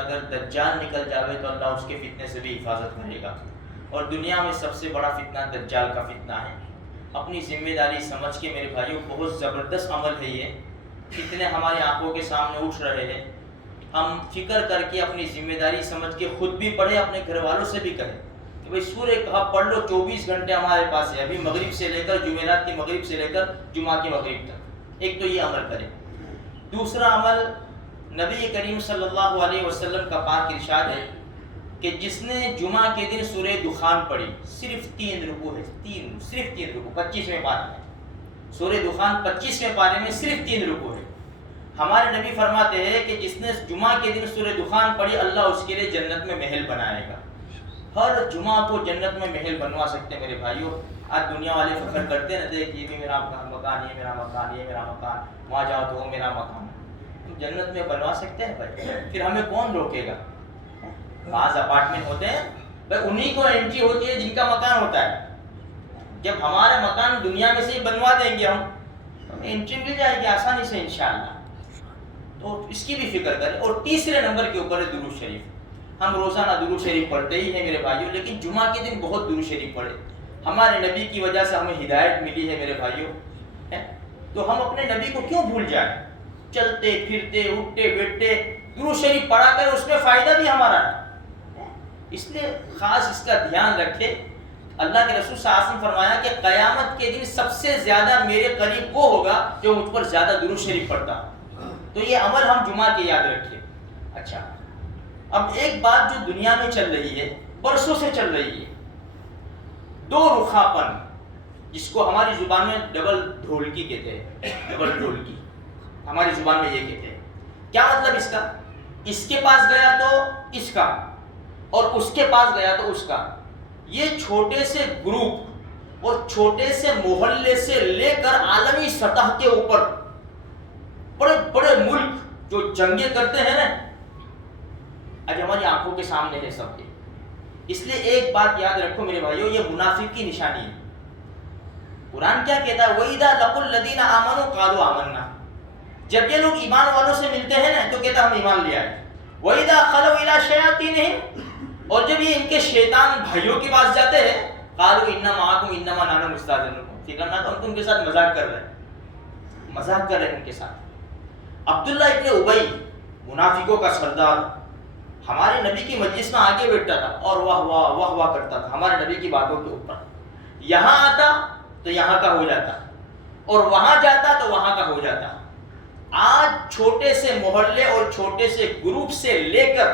اگر دجال نکل جاوے تو اللہ اس کے فتنے سے بھی حفاظت کرے گا. اور دنیا میں سب سے بڑا فتنہ دجال کا فتنہ ہے. اپنی ذمہ داری سمجھ کے میرے بھائیوں، بہت زبردست عمل ہے یہ. فتنے ہماری آنکھوں کے سامنے اٹھ رہے ہیں، ہم فکر کر کے اپنی ذمہ داری سمجھ کے خود بھی پڑھیں، اپنے گھر والوں سے بھی کہیں کہ بھائی سورہ کہف پڑھ لو. 24 گھنٹے ہمارے پاس ہے، ابھی مغرب سے لے کر جمعرات کی مغرب سے لے کر جمعہ کی مغرب تک. ایک تو یہ عمل کریں. دوسرا عمل، نبی کریم صلی اللہ علیہ وسلم کا پاک ارشاد ہے کہ جس نے جمعہ کے دن سورہ دخان پڑھی، صرف 3 رکوع ہے، صرف 3 رکوع 25ویں پارے میں. سورہ دخان 25ویں پارے میں صرف 3 رکوع ہے. ہمارے نبی فرماتے ہیں کہ جس نے جمعہ کے دن سورہ دخان پڑھی، اللہ اس کے لیے جنت میں محل بنائے گا. ہر جمعہ کو جنت میں محل بنوا سکتے ہیں میرے بھائیوں. آج دنیا والے فخر کرتے ہیں، دیکھ یہ بھی میرا مکان، یہ میرا مکان، یہ میرا مکان، وہاں جاؤ تو وہ میرا مکان. جنت میں بنوا سکتے ہیں بھائی، پھر ہمیں کون روکے گا؟ بعض اپارٹمنٹ ہوتے ہیں بھائی انہی کو انٹری ہوتی ہے جن کا مکان ہوتا ہے. جب ہمارا مکان دنیا میں سے ہی بنوا دیں گے ہمیں انٹری مل جائے گی آسانی سے انشاءاللہ. تو اس کی بھی فکر کریں. اور تیسرے نمبر کے اوپر ہے درود شریف. ہم روزانہ درود شریف پڑھتے ہی ہیں میرے بھائیوں، لیکن جمعہ کے دن بہت درود شریف پڑھے. ہمارے نبی کی وجہ سے ہمیں ہدایت ملی ہے میرے بھائیوں. تو ہم اپنے نبی کو کیوں بھول جائیں؟ چلتے پھرتے اٹھتے بیٹھتے درود شریف پڑھا کر اس میں فائدہ بھی ہمارا ہے. اس لیے خاص اس کا دھیان رکھے. اللہ کے رسول صلی اللہ علیہ وسلم فرمایا کہ قیامت کے دن سب سے زیادہ میرے قریب وہ ہوگا جو مجھ پر زیادہ درود شریف پڑھتا. تو یہ عمل ہم جمعہ کے یاد رکھیں. اچھا، اب ایک بات جو دنیا میں چل رہی ہے، برسوں سے چل رہی ہے، 2 رخاپن، جس کو ہماری زبان میں ڈبل ڈھولکی کہتے ہیں. ڈبل ڈھولکی ہماری زبان میں یہ کہتے ہیں. کیا مطلب اس کا؟ اس کے پاس گیا تو اس کا، اور اس کے پاس گیا تو اس کا. یہ چھوٹے سے گروپ اور چھوٹے سے محلے سے لے کر عالمی سطح کے اوپر بڑے بڑے ملک جو جنگیں کرتے ہیں نا، آج ہماری آنکھوں کے سامنے ہے سب کے. اس لیے ایک بات یاد رکھو میرے بھائیوں، یہ منافق کی نشانی ہے. قرآن کیا کہتا ہے؟ وَإِذَا لَقُوا الَّذِينَ آمَنُوا قَالُوا آمَنَّا. جب یہ لوگ ایمان والوں سے ملتے ہیں نا تو کہتا ہم ایمان لے آئے. وَإِذَا خَلَوْا إِلَىٰ شَيَاطِينِهِمْ. اور جب یہ ان کے شیطان بھائیوں کے پاس جاتے ہیں، قَالُوا إِنَّا مَعَكُمْ إِنَّمَا نَحْنُ مُسْتَهْزِئُونَ. فکر نہ تو ان کے ساتھ مذاق کر رہے ہیں، مذاق کر رہے ہیں ان کے ساتھ. عبداللہ ابن ابی، منافقوں کا سردار، ہمارے نبی کی مجلس میں آگے بیٹھتا تھا اور واہ واہ کرتا تھا ہمارے نبی کی باتوں کے اوپر. یہاں آتا تو یہاں کا ہو جاتا، اور وہاں جاتا تو وہاں کا ہو جاتا. آج چھوٹے سے محلے اور چھوٹے سے گروپ سے لے کر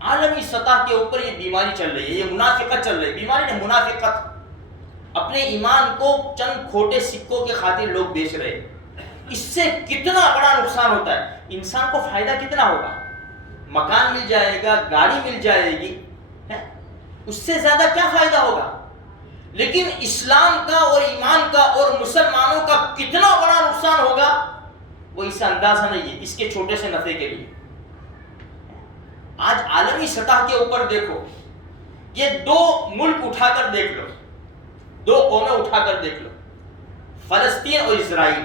عالمی سطح کے اوپر یہ بیماری چل رہی ہے، یہ منافقت چل رہی ہے. بیماری نے منافقت. اپنے ایمان کو چند کھوٹے سکوں کے خاطر لوگ بیچ رہے. اس سے کتنا بڑا نقصان ہوتا ہے. انسان کو فائدہ کتنا ہوگا؟ مکان مل جائے گا، گاڑی مل جائے گی، اس سے زیادہ کیا فائدہ ہوگا؟ لیکن اسلام کا اور ایمان کا اور مسلمانوں کا کتنا بڑا نقصان ہوگا وہ اس سے اندازہ نہیں ہے، اس کے چھوٹے سے نفع کے لیے. آج عالمی سطح کے اوپر دیکھو، یہ 2 ملک اٹھا کر دیکھ لو، 2 قومیں اٹھا کر دیکھ لو، فلسطین اور اسرائیل.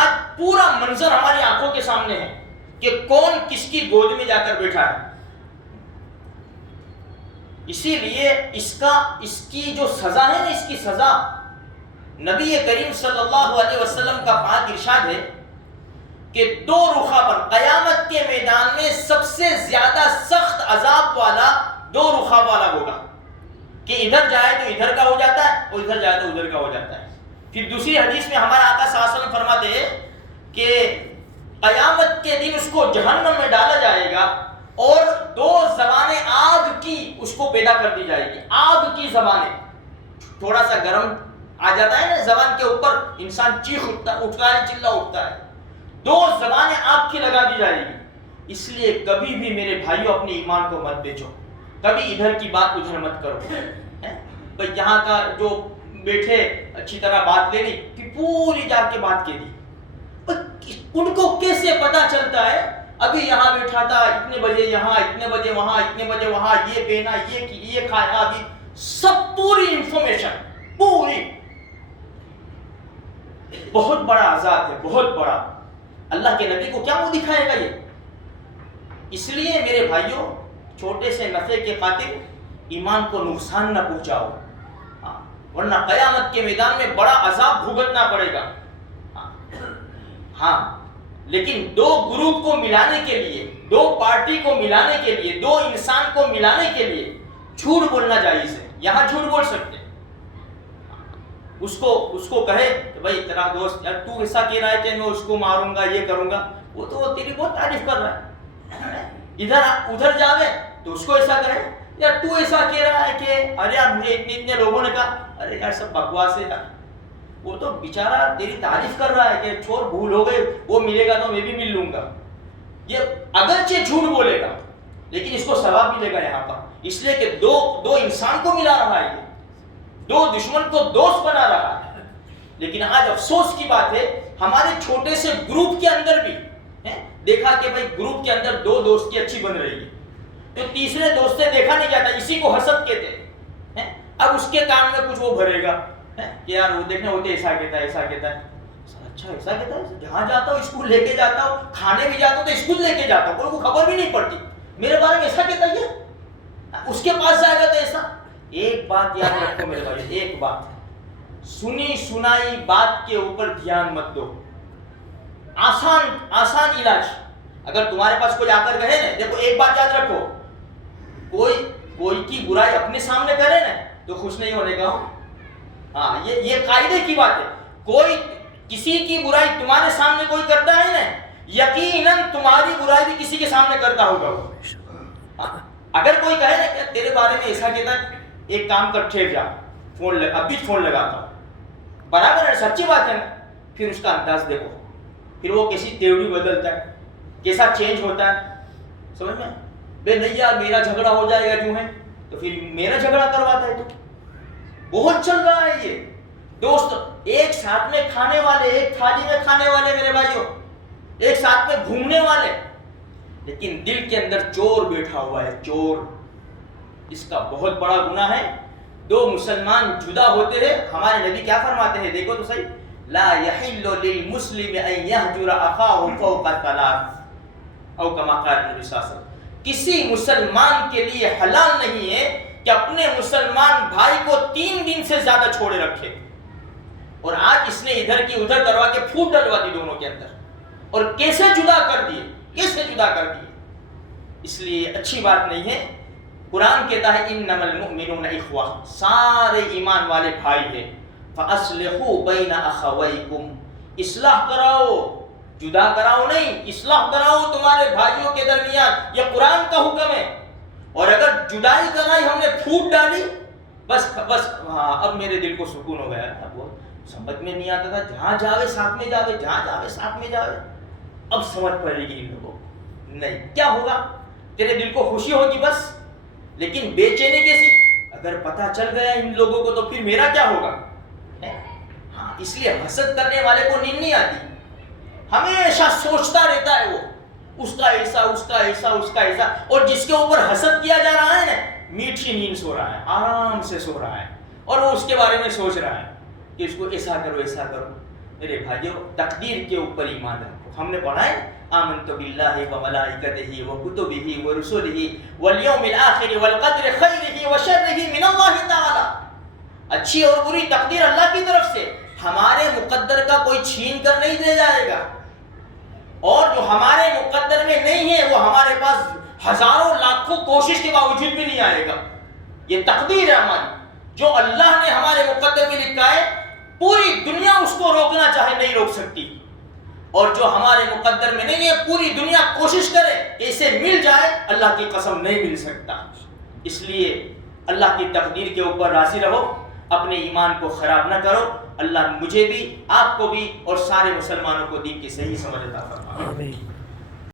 آج پورا منظر ہماری آنکھوں کے سامنے ہے کہ کون کس کی گود میں جا کر بیٹھا ہے. اسی لیے اس کی جو سزا ہے نا، اس کی سزا نبی کریم صلی اللہ علیہ وسلم کا پاک ارشاد ہے کہ 2 رخاپن، قیامت کے میدان میں سب سے زیادہ سخت عذاب والا 2 رخا والا ہوگا کہ ادھر جائے تو ادھر کا ہو جاتا ہے اور ادھر جائے تو ادھر کا ہو جاتا ہے. پھر دوسری حدیث میں ہمارا آقا صلی اللہ علیہ وسلم فرماتے ہیں کہ قیامت کے دن اس کو جہنم میں ڈالا جائے گا اور 2 زبانیں آگ کی اس کو پیدا کر دی جائے گی. آگ کی زبانیں، تھوڑا سا گرم آ جاتا ہے نا زبان کے اوپر، انسان چیخ اٹھتا ہے، چلا اٹھتا ہے. 2 زبانیں آگ کی لگا دی جائے گی. اس لیے کبھی بھی میرے بھائیوں اپنے ایمان کو مت بیچو، کبھی ادھر کی بات ادھر مت کرو. بھائی یہاں کا جو بیٹھے اچھی طرح بات لے لی کہ پوری جا کے بات کہہ دی. ان کو کیسے پتا چلتا ہے ابھی یہاں بیٹھا تھا، اتنے بجے یہاں، اتنے بجے وہاں، اتنے بجے وہاں، یہ پہنا، یہ کھایا، ابھی سب پوری انفارمیشن پوری. بہت بڑا عذاب ہے، بہت بڑا. اللہ کے نبی کو کیا منہ دکھائے گا یہ؟ اس لیے میرے بھائیوں چھوٹے سے نفع کے خاطر ایمان کو نقصان نہ پہنچاؤ، ورنہ قیامت کے میدان میں بڑا عذاب بھگتنا پڑے گا۔ ہاں لیکن دو گروپ کو ملانے کے لیے، دو پارٹی کو ملانے کے لیے، دو انسان کو ملانے کے لیے جھوٹ بولنا جائز ہے۔ یہاں جھوٹ بول سکتے، اس کو کہے کہ بھائی تیرا دوست یار تو ایسا کہہ رہا ہے کہ میں اس کو ماروں گا، یہ کروں گا، وہ تو تیری بہت تعریف کر رہا ہے۔ ادھر جاوے تو اس کو ایسا کہے یار تو ایسا کہہ رہا ہے کہ ارے یار مجھے اتنے لوگوں نے کہا، ارے یار سب بکواس ہے، وہ تو بیچارہ تیری تعریف کر رہا ہے کہ چھوڑ بھول ہو گئے، وہ ملے گا تو میں بھی مل لوں گا۔ یہ اگرچہ جھوٹ بولے گا لیکن اس کو ثواب ملے گا یہاں پر، اس لیے کہ دو انسان کو ملا رہا ہے، یہ دو دشمن کو دوست بنا رہا ہے۔ لیکن آج افسوس کی بات ہے ہمارے چھوٹے سے گروپ کے اندر بھی دیکھا کہ بھائی گروپ کے اندر دو دوست کی اچھی بن رہی ہے، تو تیسرے دوست سے دیکھا نہیں جاتا، اسی کو حسد کہتے ہیں۔ اب اس کے کان میں کچھ وہ بھرے گا کہ یار وہ دیکھنا وہ تو ایسا کہتا ہے، ایسا کہتا ہے، اچھا ایسا کہتا ہے، جہاں جاتا ہوں اسکول لے کے جاتا ہوں، کھانے بھی جاتا ہوں تو اسکول لے کے جاتا ہوں، کوئی کو خبر بھی نہیں پڑتی میرے بارے میں ایسا کہتا ہے، اس کے پاس جائے گا تو ایسا۔ ایک بات یاد رکھو میرے بھائی، ایک بات، سنی سنائی بات کے اوپر دھیان مت دو۔ آسان علاج، اگر تمہارے پاس کوئی آ کر کہے نا، دیکھو ایک بات یاد رکھو، کوئی کی برائی اپنے سامنے کرے نا تو خوش نہیں ہونے کا۔ ہاں یہ قاعدے کی بات ہے، کوئی کسی کی برائی تمہارے سامنے کوئی کرتا ہے نا، یقیناً تمہاری برائی بھی کسی کے سامنے کرتا ہوگا وہ۔ اگر کوئی کہے نا کہ تیرے بارے میں ایسا کہتا ہے، ایک کام کر ٹھیک جا، ابھی فون لگاتا ہوں، برابر ہے، سچی بات ہے نا، پھر اس کا انداز دیکھو، پھر وہ کیسی تیوری بدلتا ہے، کیسا چینج ہوتا ہے، سمجھ میں؟ بے نہیں یار میرا جھگڑا ہو جائے گا جو ہے، تو پھر میرا جھگڑا کرواتا ہے۔ تو بہت چل رہا ہے یہ دوست، ایک ساتھ میں کھانے والے، ایک تھالی میں کھانے والے میرے بھائیوں، ایک ساتھ میں گھومنے والے، لیکن دل کے اندر چور بیٹھا ہوا ہے، چور۔ اس کا بہت بڑا گناہ ہے۔ دو مسلمان جدا ہوتے ہیں، ہمارے نبی کیا فرماتے ہیں دیکھو تو صحیح، لا يحل للمسلم ان يهجر اخاه فوق ثلاث او كما قال النبي صلی اللہ علیہ وسلم، کسی مسلمان کے لیے حلال نہیں ہے کہ اپنے مسلمان بھائی کو 3 دن سے زیادہ چھوڑے رکھے۔ اور آج اس نے ادھر کی ادھر کروا کے پھوٹ ڈلوا دی دونوں کے اندر، اور کیسے جدا کر دیے، کیسے جدا کر دیے۔ اس لیے اچھی بات نہیں ہے۔ قرآن کہتا ہے انما المؤمنون اخوہ، سارے ایمان والے بھائی ہیں۔ فاصلحوا بین اخویکم، اصلاح کراؤ، جدا کراؤ نہیں، اصلاح کراؤ تمہارے بھائیوں کے درمیان، یہ قرآن کا حکم ہے۔ اور اگر جدائی کرائی، ہم نے پھوٹ ڈالی، بس ہاں اب میرے دل کو سکون ہو گیا، اب وہ سمجھ میں نہیں آتا تھا، جہاں جاوے ساتھ میں جاوے، جہاں جاوے ساتھ میں جاوے، اب سمجھ پڑے گی ان لوگوں کو۔ نہیں، کیا ہوگا؟ تیرے دل کو خوشی ہوگی بس، لیکن بے چینی کیسی؟ اگر پتہ چل گیا ان لوگوں کو تو پھر میرا کیا ہوگا؟ ہاں، اس لیے حسد کرنے والے کو نیند نہیں آتی، ہمیشہ سوچتا رہتا ہے وہ، اس کا ایسا، اس کا ایسا، اس کا ایسا، اور جس کے اوپر حسد کیا جا رہا ہے نا، میٹھی نیند سو رہا ہے، آرام سے سو رہا ہے، اور وہ اس کے بارے میں سوچ رہا ہے کہ اس کو ایسا کرو، ایسا کرو۔ میرے بھائیوں، تقدیر کے اوپر ایمان رکھو۔ ہم نے پڑھا ہے آمنت باللہ وملائکتہ وکتبہ ورسلہ والیوم الآخر والقدر خیرہ وشرہ من اللہ تعالی، اچھی اور بری تقدیر اللہ کی طرف سے، ہمارے مقدر کا کوئی چھین کر نہیں دے جائے گا، اور جو ہمارے مقدر میں نہیں ہے وہ ہمارے پاس ہزاروں لاکھوں کوشش کے باوجود بھی نہیں آئے گا۔ یہ تقدیر ہے ہماری، جو اللہ نے ہمارے مقدر میں لکھا ہے، پوری دنیا اس کو روکنا چاہے نہیں روک سکتی، اور جو ہمارے مقدر میں نہیں ہے پوری دنیا کوشش کرے کہ اسے مل جائے، اللہ کی قسم نہیں مل سکتا۔ اس لیے اللہ کی تقدیر کے اوپر راضی رہو، اپنے ایمان کو خراب نہ کرو۔ اللہ مجھے بھی، آپ کو بھی، اور سارے مسلمانوں کو دین کی صحیح سمجھ عطا فرمائے۔